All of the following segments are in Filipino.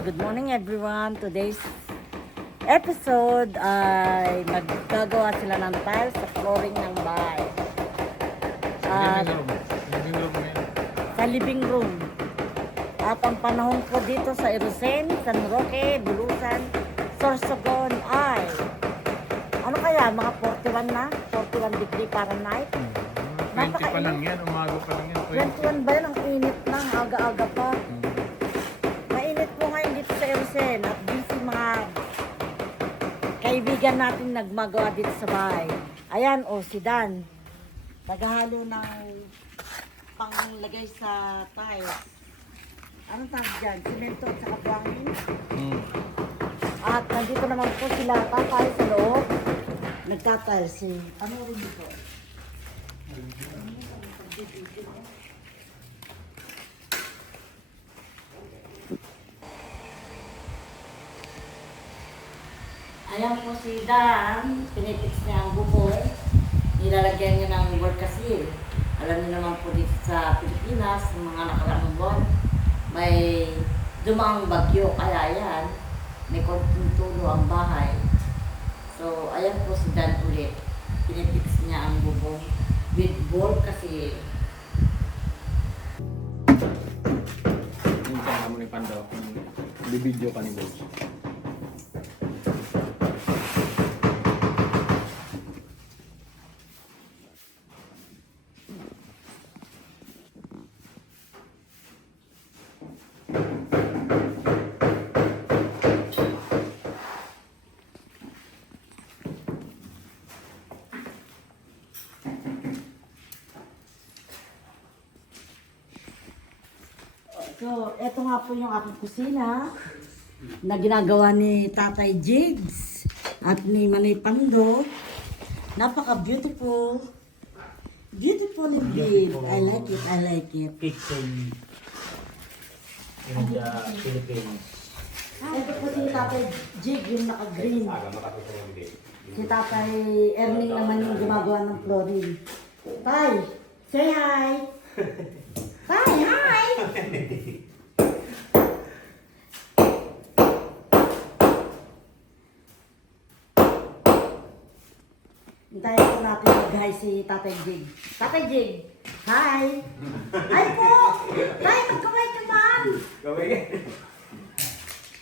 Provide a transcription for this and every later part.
Good morning everyone. Today's episode ay naggagawa sila ng tiles sa flooring ng bahay. At Living room. Living room sa living room. At ang panahon ko dito sa Erosen, San Roque, Bulusan, Sorsogon ay ano kaya, mga 41 na? 41 degree Fahrenheit? Mga 20 pa lang yan, umaga pa lang yan. 21 ba yun? Ang init na, aga-aga pa. Mainit po ngayon dito sa Erosen at busy mga kaibigan natin nagmagawa dito sa bahay. Ayan, o si Dan. Naghahalo ng panglagay sa tiles. Anong tawag dyan? Simento at saka buhangin. Hmm. At nandito naman po sila tatay sa loob. Nagtatiles si... Ano rin dito? Ayan po si Dan, pinipix niya ang bubong. Nilalagyan niya ng work kasi. Alam niyo naman po dito sa Pilipinas, mga nakaraang buwan, may dumaang bagyo. Kaya yan, may konting tulo ang bahay. So, ayan po si Dan ulit. Pinipix niya ang bubong with board kasi kaya mo ni Pando. Bibidyo ka ni Boss. So, eto nga po yung aking kusina na ginagawa ni Tatay Jigs at ni Manay Pando. Napaka-beautiful. Beautiful indeed. I like it, I like it. kitchen in the Philippines. Ito po si Tatay Jig, yung naka-green. Si Tatay Erning naman yung gumagawa ng flooring. Tay, say hi! Tay, hi! Hintayin po natin mag-hi si Tatay Jig. Tatay Jig, hi! Hi po! Tay, magkamay ka man!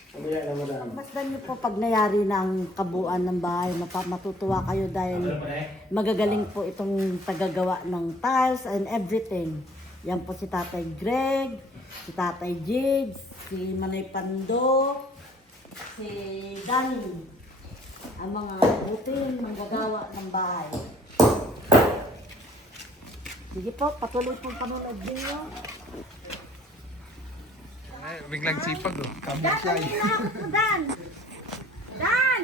Kamaya na mo. Masdan niyo po pag nayari ng kabuuan ng bahay, mapa- matutuwa kayo dahil magagaling po itong tagagawa ng tiles and everything. Yan po si Tatay Greg, si Tatay Jigs, si Manay Pando, si Danny. Ang mga buting manggagawa ng bahay. Sige po, patuloy po panonood ninyo. Ay, biglang sipag oh. Dan, ano yung hinakot mo, Dan? Dan!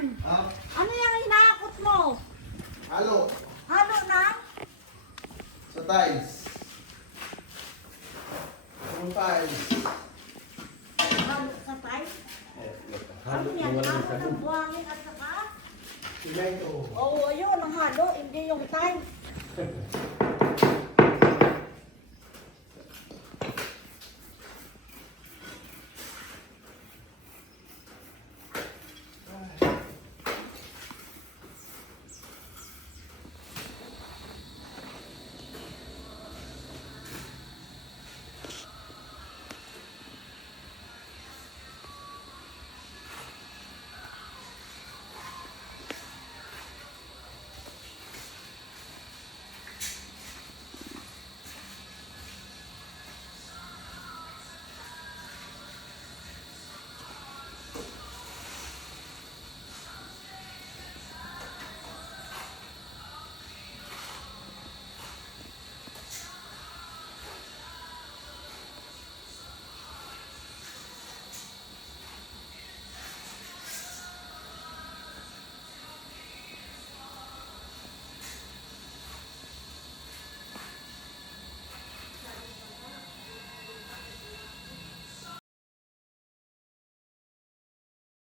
Ano yung hinakot mo? Halo, Halo na? sa tiles. Tiles. Halo sa tayo? Ano yan? Halo ng at saka? Cemento. Oo, ayun, ang halo, hindi yung time.